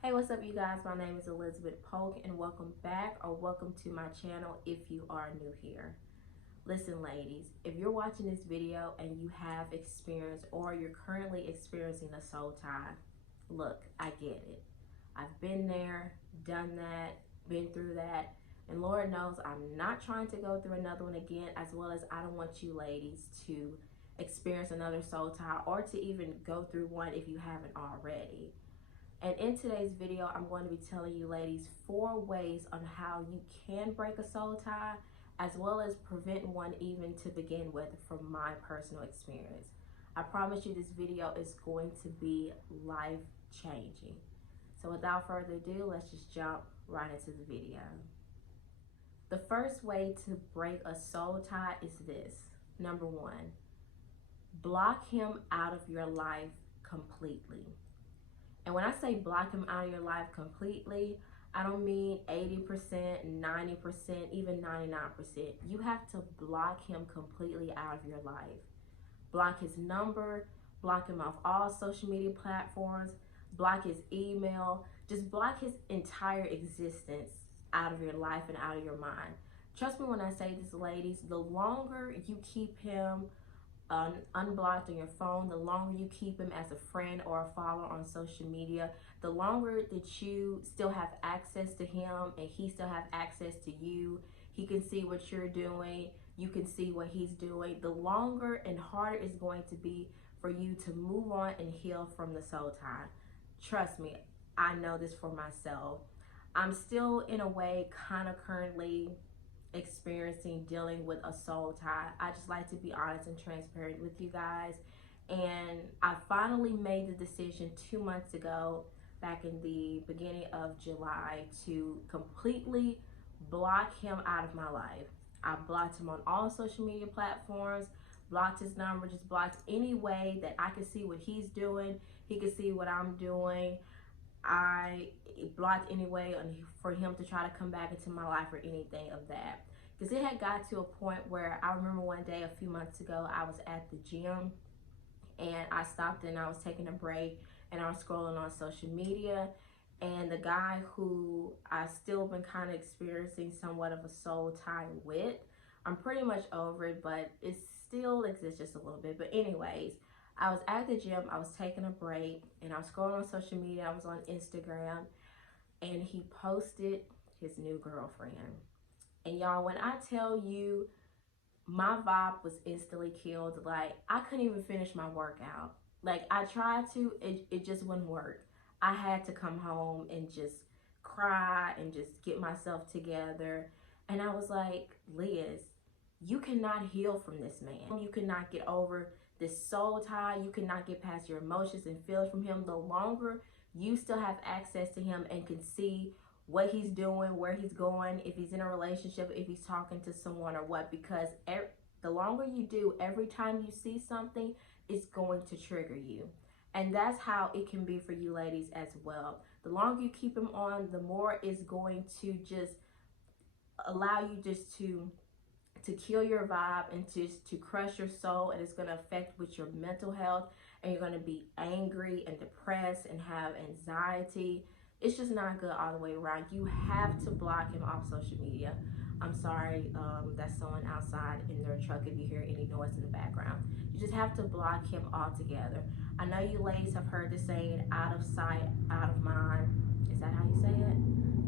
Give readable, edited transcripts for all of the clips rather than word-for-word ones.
Hey, what's up, you guys? My name is Elizabeth Polk, and welcome back or welcome to my channel if you are new here. Listen, ladies, if you're watching this video and you have experienced or you're currently experiencing a soul tie, look, I get it. I've been there, done that, been through that, and Lord knows I'm not trying to go through another one again, as well as I don't want you ladies to experience another soul tie or to even go through one if you haven't already. And in today's video, I'm going to be telling you ladies 4 ways on how you can break a soul tie, as well as prevent one even to begin with from my personal experience. I promise you this video is going to be life changing. So without further ado, let's just jump right into the video. The first way to break a soul tie is this. Number 1, block him out of your life completely. And when I say block him out of your life completely, I don't mean 80%, 90%, even 99%. You have to block him completely out of your life. Block his number, block him off all social media platforms, block his email, just block his entire existence out of your life and out of your mind. Trust me when I say this, ladies, the longer you keep him unblocked on your phone, the longer you keep him as a friend or a follower on social media, the longer that you still have access to him and he still have access to you, he can see what you're doing, you can see what he's doing, the longer and harder it's going to be for you to move on and heal from the soul tie. Trust me, I know this for myself. I'm still in a way kind of currently experiencing dealing with a soul tie. I just like to be honest and transparent with you guys, and I finally made the decision 2 months ago, back in the beginning of July, to completely block him out of my life. I blocked him on all social media platforms, blocked his number, just blocked any way that I could see what he's doing, he could see what I'm doing. I blocked any way for him to try to come back into my life or anything of that. Because it had got to a point where I remember one day a few months ago, I was at the gym and I stopped and I was taking a break and I was scrolling on social media, and the guy who I still been kind of experiencing somewhat of a soul tie with, I'm pretty much over it, but it still exists just a little bit. But anyways, I was at the gym, I was taking a break, and I was scrolling on social media, I was on Instagram, and he posted his new girlfriend. And y'all, when I tell you, my vibe was instantly killed. Like, I couldn't even finish my workout. Like, I tried to, it just wouldn't work. I had to come home and just cry and just get myself together. And I was like, Liz, you cannot heal from this man. You cannot get over this soul tie. You cannot get past your emotions and feelings from him. The longer you still have access to him and can see what he's doing, where he's going, if he's in a relationship, if he's talking to someone or what, because the longer you do, every time you see something, it's going to trigger you. And that's how it can be for you ladies as well. The longer you keep him on, the more it's going to just allow you just to kill your vibe and to crush your soul, and it's going to affect with your mental health, and you're going to be angry and depressed and have anxiety. It's just not good all the way around. You have to block him off social media. I'm sorry, that's someone outside in their truck if you hear any noise in the background. You just have to block him altogether. I know you ladies have heard the saying, out of sight, out of mind. Is that how you say it?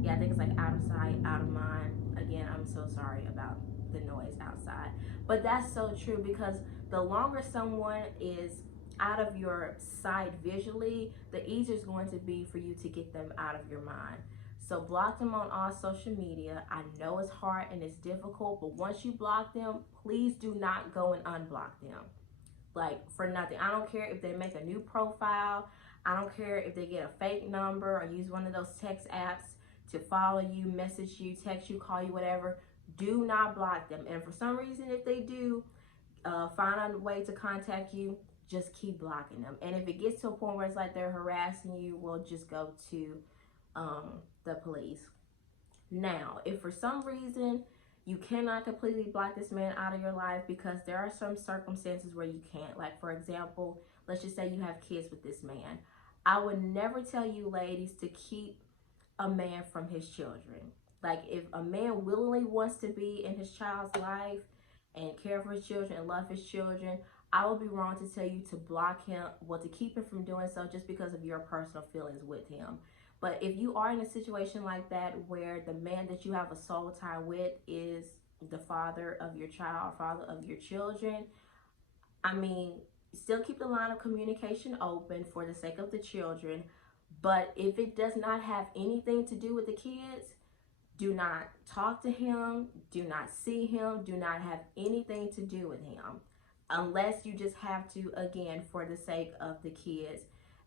Yeah, I think it's like out of sight, out of mind. Again, I'm so sorry about the noise outside. But that's so true, because the longer someone is out of your sight visually, the easier it's going to be for you to get them out of your mind. So block them on all social media. I know it's hard and it's difficult, but once you block them, please do not go and unblock them. Like, for nothing. I don't care if they make a new profile. I don't care if they get a fake number or use one of those text apps to follow you, message you, text you, call you, whatever. Do not block them. And for some reason, if they do find a way to contact you, just keep blocking them. And if it gets to a point where it's like they're harassing you, we'll just go to the police. Now, if for some reason you cannot completely block this man out of your life, because there are some circumstances where you can't. Like, for example, let's just say you have kids with this man. I would never tell you ladies to keep a man from his children. Like, if a man willingly wants to be in his child's life and care for his children and love his children, I would be wrong to tell you to block him, well, to keep him from doing so just because of your personal feelings with him. But if you are in a situation like that where the man that you have a soul tie with is the father of your child, father of your children, I mean, still keep the line of communication open for the sake of the children. But if it does not have anything to do with the kids, do not talk to him, do not see him, do not have anything to do with him. Unless you just have to, again, for the sake of the kids.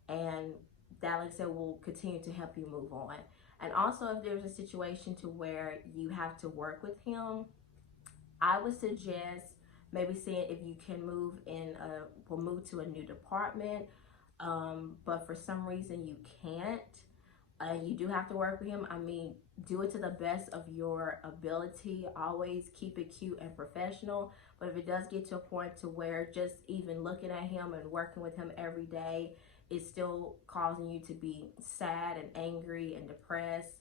And that, like I said, will continue to help you move on. And also, if there's a situation to where you have to work with him, I would suggest maybe seeing if you can move move to a new department. But for some reason you can't. You do have to work with him. I mean, do it to the best of your ability. Always keep it cute and professional. But if it does get to a point to where just even looking at him and working with him every day is still causing you to be sad and angry and depressed,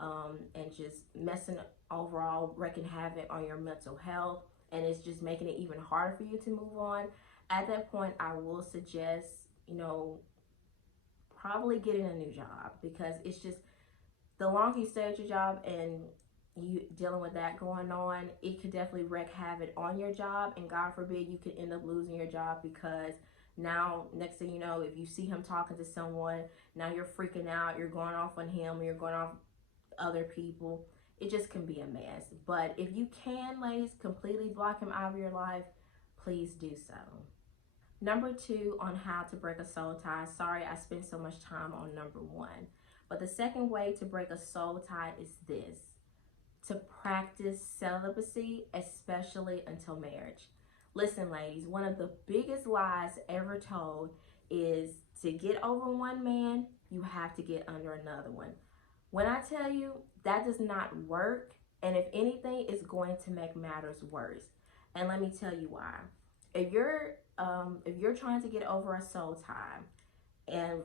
and just messing overall, wreaking havoc on your mental health, and it's just making it even harder for you to move on, at that point, I will suggest, probably getting a new job, because it's just, the longer you stay at your job and you dealing with that going on, it could definitely wreak havoc on your job, and God forbid you could end up losing your job, because now, next thing you know, if you see him talking to someone, now you're freaking out, you're going off on him, you're going off other people. It just can be a mess. But if you can, ladies, completely block him out of your life, please do so. Number 2 on how to break a soul tie. Sorry I spent so much time on number 1. But the second way to break a soul tie is this: to practice celibacy, especially until marriage. Listen, ladies, one of the biggest lies ever told is to get over one man, you have to get under another one. When I tell you, that does not work, and if anything, it's going to make matters worse. And let me tell you why. If you're trying to get over a soul tie, and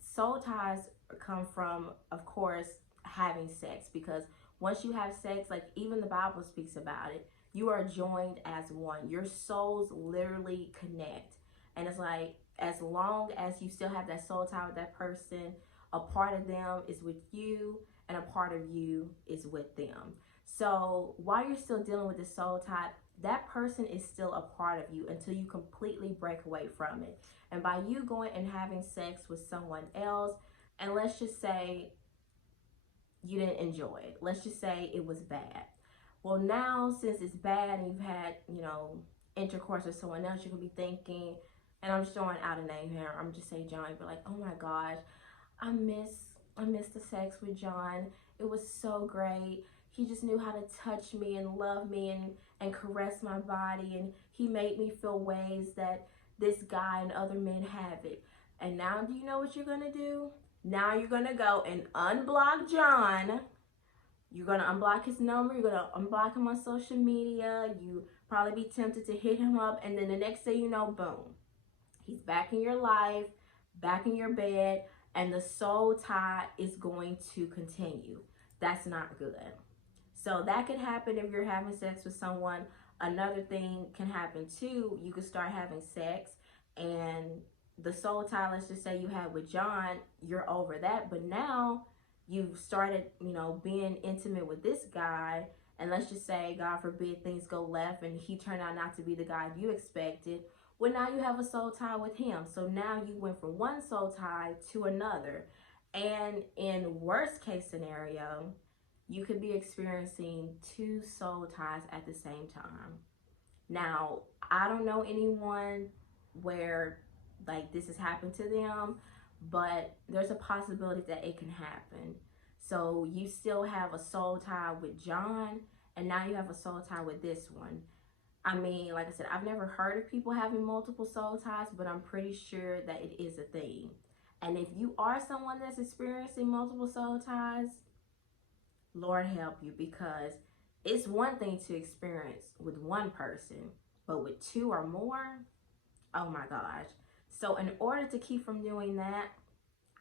soul ties come from, of course, having sex, because once you have sex, like even the Bible speaks about it, you are joined as one. Your souls literally connect, and it's like, as long as you still have that soul tie with that person, a part of them is with you and a part of you is with them. So while you're still dealing with the soul tie, that person is still a part of you until you completely break away from it. And by you going and having sex with someone else, and let's just say you didn't enjoy it, let's just say it was bad. Well, now since it's bad and you've had, intercourse with someone else, you could be thinking, and I'm just throwing out a name here, I'm just saying John, but like, oh my gosh, I miss the sex with John. It was so great. He just knew how to touch me and love me and caress my body, and he made me feel ways that this guy and other men haven't. And now, do you know what you're gonna do? Now you're gonna go and unblock John. You're gonna unblock his number. You're gonna unblock him on social media. You probably be tempted to hit him up, and then the next thing you know, boom, he's back in your life, back in your bed, and the soul tie is going to continue. That's not good. So that could happen if you're having sex with someone. Another thing can happen too. You could start having sex, and the soul tie, let's just say you had with John, you're over that, but now you've started, being intimate with this guy, and let's just say, God forbid, things go left and he turned out not to be the guy you expected. Well, now you have a soul tie with him. So now you went from one soul tie to another. And in worst case scenario, you could be experiencing 2 soul ties at the same time. Now, I don't know anyone where like this has happened to them, but there's a possibility that it can happen. So you still have a soul tie with John, and now you have a soul tie with this one. I mean, like I said, I've never heard of people having multiple soul ties, but I'm pretty sure that it is a thing. And if you are someone that's experiencing multiple soul ties, Lord help you, because it's one thing to experience with one person, but with 2 or more, oh my gosh. So in order to keep from doing that,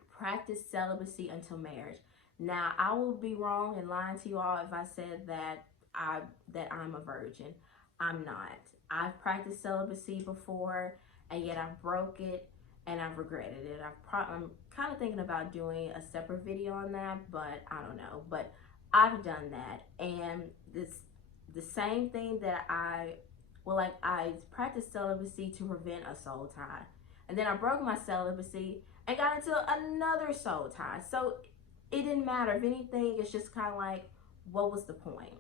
practice celibacy until marriage. Now, I will be wrong and lying to you all if I said that I'm a virgin. I'm not. I've practiced celibacy before, and yet I broke it, and I've regretted it. I'm kind of thinking about doing a separate video on that, but I don't know. But I've done that, and the same thing that I practiced celibacy to prevent a soul tie, and then I broke my celibacy and got into another soul tie. So it didn't matter. If anything, it's just kind of like, what was the point?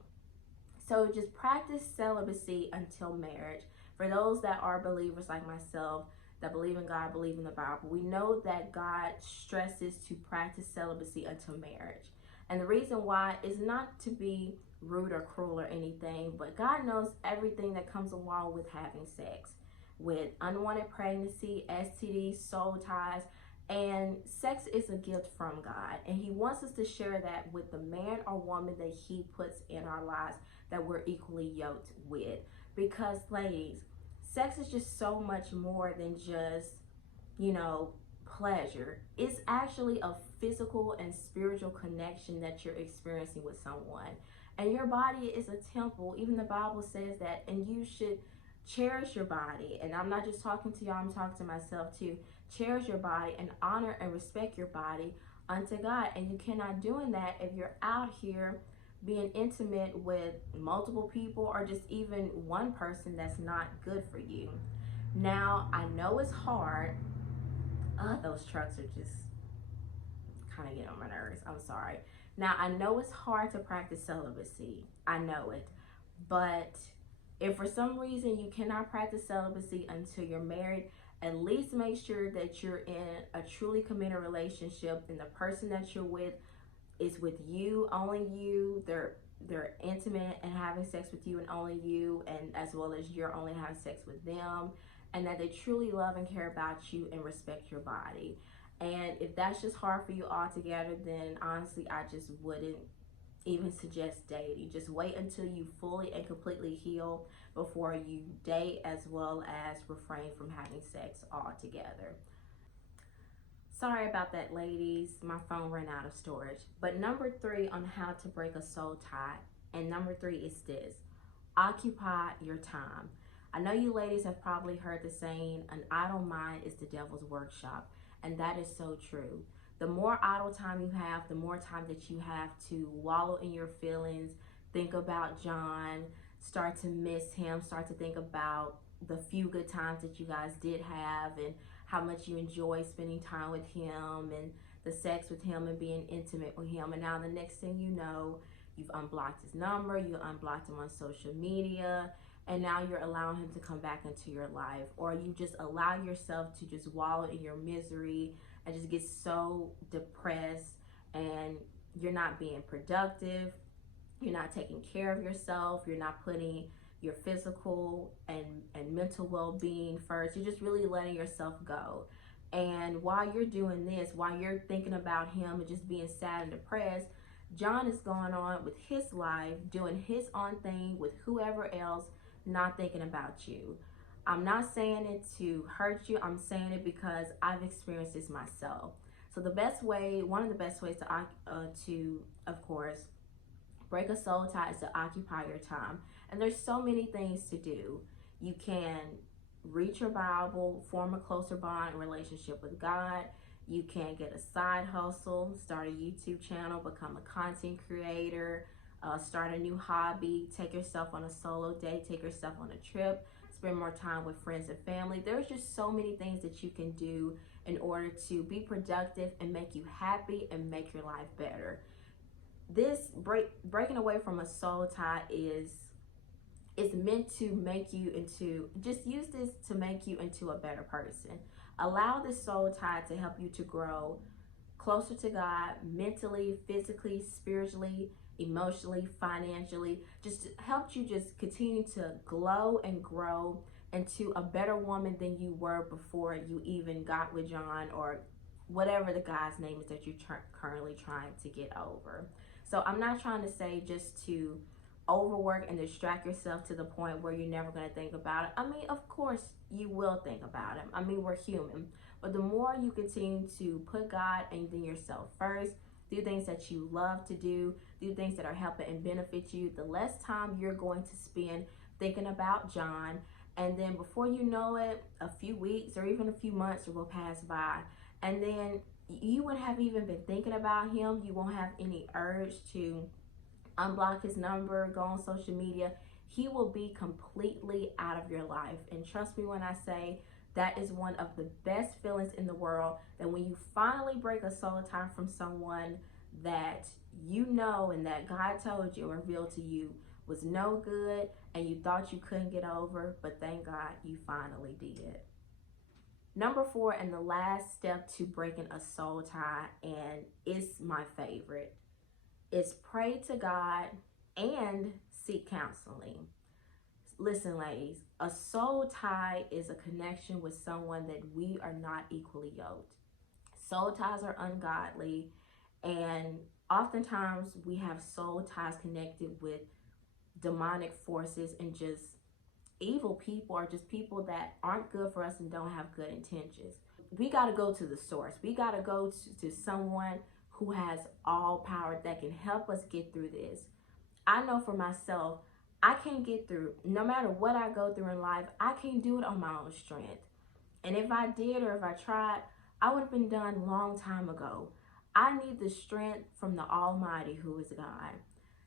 So just practice celibacy until marriage. For those that are believers like myself, that believe in God, believe in the Bible, we know that God stresses to practice celibacy until marriage. And the reason why is not to be rude or cruel or anything, but God knows everything that comes along with having sex, with unwanted pregnancy, STDs, soul ties, and sex is a gift from God. And He wants us to share that with the man or woman that He puts in our lives that we're equally yoked with. Because, ladies, sex is just so much more than just, pleasure. It's actually a physical and spiritual connection that you're experiencing with someone. And your body is a temple. Even the Bible says that, and you should cherish your body. And I'm not just talking to y'all, I'm talking to myself too. Cherish your body and honor and respect your body unto God. And you cannot doing that if you're out here being intimate with multiple people or just even one person that's not good for you. Now, I know it's hard. Those trucks are just kind of getting on my nerves. I'm sorry. Now, I know it's hard to practice celibacy. I know it. But if for some reason you cannot practice celibacy until you're married, at least make sure that you're in a truly committed relationship and the person that you're with is with you, only you. They're intimate and having sex with you and only you, and as well as you're only having sex with them, and that they truly love and care about you and respect your body. And if that's just hard for you altogether, then honestly, I just wouldn't even suggest dating. Just wait until you fully and completely heal before you date, as well as refrain from having sex altogether. Sorry about that, ladies. My phone ran out of storage. But number 3 on how to break a soul tie, and number 3 is this: occupy your time. I know you ladies have probably heard the saying, an idle mind is the devil's workshop, and that is so true. The more idle time you have, the more time that you have to wallow in your feelings, think about John, start to miss him, start to think about the few good times that you guys did have and how much you enjoy spending time with him and the sex with him and being intimate with him. And now the next thing you know, you've unblocked his number, you unblocked him on social media, and now you're allowing him to come back into your life. Or you just allow yourself to just wallow in your misery and just get so depressed, and you're not being productive, you're not taking care of yourself, you're not putting your physical and mental well-being first. You're just really letting yourself go. And while you're doing this, while you're thinking about him and just being sad and depressed, John is going on with his life, doing his own thing with whoever else, not thinking about you. I'm not saying it to hurt you. I'm saying it because I've experienced this myself. So one of the best ways to, of course, break a soul tie is to occupy your time. And there's so many things to do. You can read your Bible, form a closer bond and relationship with God. You can get a side hustle, start a YouTube channel, become a content creator, start a new hobby, take yourself on a solo date, take yourself on a trip, spend more time with friends and family. There's just so many things that you can do in order to be productive and make you happy and make your life better. This breaking away from a soul tie is meant to make you into, just use this to make you into a better person. Allow this soul tie to help you to grow closer to God mentally, physically, spiritually, emotionally, financially. Just help you just continue to glow and grow into a better woman than you were before you even got with John or whatever the guy's name is that you're currently trying to get over. So I'm not trying to say just to overwork and distract yourself to the point where you're never going to think about it. I mean, of course you will think about it. I mean, we're human. But the more you continue to put God and then yourself first, do things that you love to do things that are helping and benefit you, the less time you're going to spend thinking about John. And then before you know it, a few weeks or even a few months will pass by. And then you wouldn't have even been thinking about him. You won't have any urge to unblock his number, go on social media. He will be completely out of your life. And trust me when I say that is one of the best feelings in the world, that when you finally break a soul tie from someone that you know and that God told you and revealed to you was no good and you thought you couldn't get over, but thank God you finally did. Number 4, and the last step to breaking a soul tie, and it's my favorite, is pray to God and seek counseling. Listen, ladies, a soul tie is a connection with someone that we are not equally yoked. Soul ties are ungodly, and oftentimes we have soul ties connected with demonic forces and just evil people, or just people that aren't good for us and don't have good intentions. We got to go to the source. We got to go to someone who has all power that can help us get through this. I know for myself, I can't get through, no matter what I go through in life, I can't do it on my own strength. And if I did, or if I tried, I would have been done a long time ago. I need the strength from the Almighty, who is God.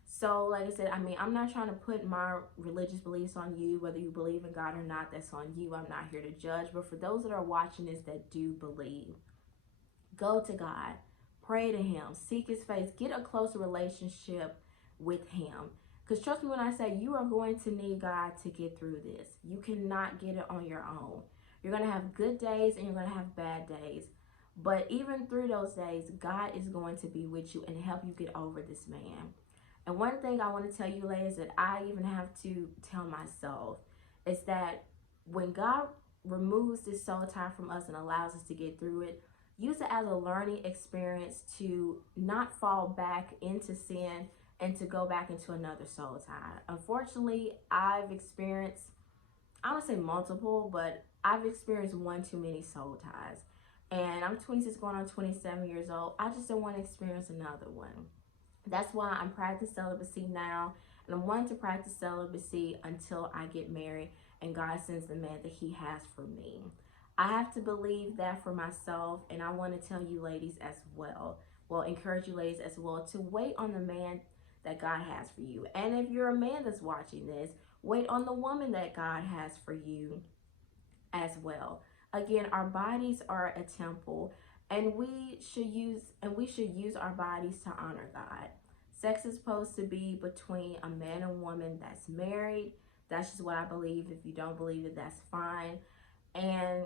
So like I said, I mean, I'm not trying to put my religious beliefs on you, whether you believe in God or not, that's on you. I'm not here to judge. But for those that are watching this that do believe, go to God, pray to him, seek his face, get a closer relationship with him. Because trust me when I say you are going to need God to get through this. You cannot get it on your own. You're going to have good days and you're going to have bad days. But even through those days, God is going to be with you and help you get over this man. And one thing I want to tell you, ladies, that I even have to tell myself is that when God removes this soul tie from us and allows us to get through it, use it as a learning experience to not fall back into sin and to go back into another soul tie. Unfortunately, I've experienced, I don't say multiple, but I've experienced one too many soul ties. And I'm 26 going on 27 years old. I just don't want to experience another one. That's why I'm practicing celibacy now. And I'm wanting to practice celibacy until I get married and God sends the man that he has for me. I have to believe that for myself. And I want to tell you ladies as well. Well, encourage you ladies as well to wait on the man that God has for you. And if you're a man that's watching this, wait on the woman that God has for you as well. Again, our bodies are a temple, and we should use our bodies to honor God. Sex is supposed to be between a man and woman that's married. That's just what I believe. If you don't believe it, that's fine. And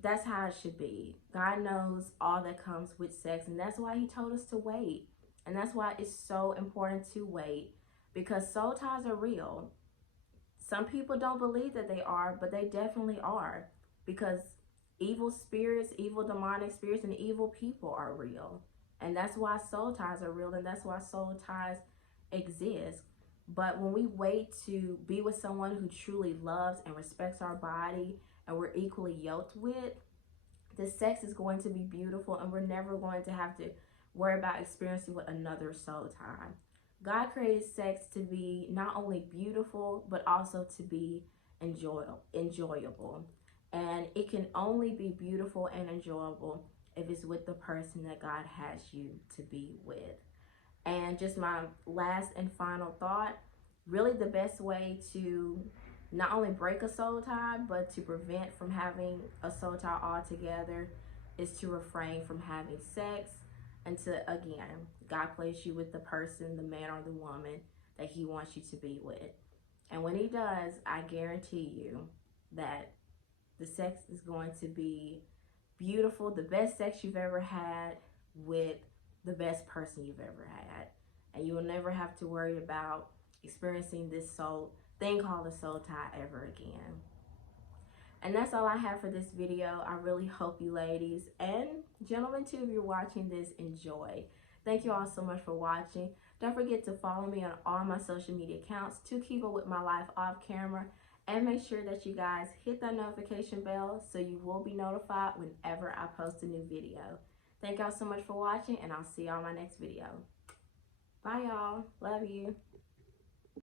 that's how it should be. God knows all that comes with sex, and that's why he told us to wait. And that's why it's so important to wait, because soul ties are real. Some people don't believe that they are, but they definitely are, because evil spirits, evil demonic spirits, and evil people are real. And that's why soul ties are real, and that's why soul ties exist. But when we wait to be with someone who truly loves and respects our body and we're equally yoked with, the sex is going to be beautiful, and we're never going to have to worry about experiencing with another soul tie. God created sex to be not only beautiful, but also to be enjoyable. And it can only be beautiful and enjoyable if it's with the person that God has you to be with. And just my last and final thought, really the best way to not only break a soul tie, but to prevent from having a soul tie altogether is to refrain from having sex until, again, God placed you with the person, the man or the woman that he wants you to be with. And when he does, I guarantee you that the sex is going to be beautiful, the best sex you've ever had with the best person you've ever had. And you will never have to worry about experiencing this thing called a soul tie ever again. And that's all I have for this video. I really hope you ladies and gentlemen too, if you're watching this, enjoy. Thank you all so much for watching. Don't forget to follow me on all my social media accounts to keep up with my life off camera. And make sure that you guys hit that notification bell so you will be notified whenever I post a new video. Thank y'all so much for watching, and I'll see y'all in my next video. Bye, y'all. Love you.